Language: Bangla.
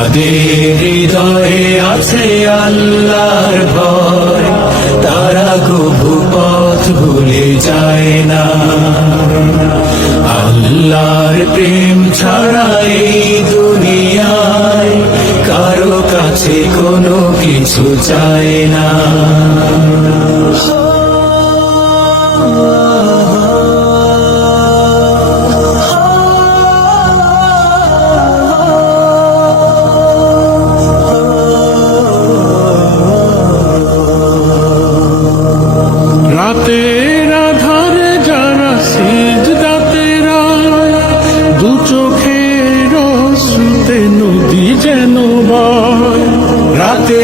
যাদের হৃদয়ে আছে আল্লাহর ভয়, তারা কভু পথ ভুলে যায় না। আল্লাহর প্রেম ছাড়া এই দুনিয়ায় কারো কাছে কোনো কিছু চায় না। রাতের আধারে যারা সিজদাতে রয়, দু চোখের অশ্রুতে নদী যেন বয়। রাতে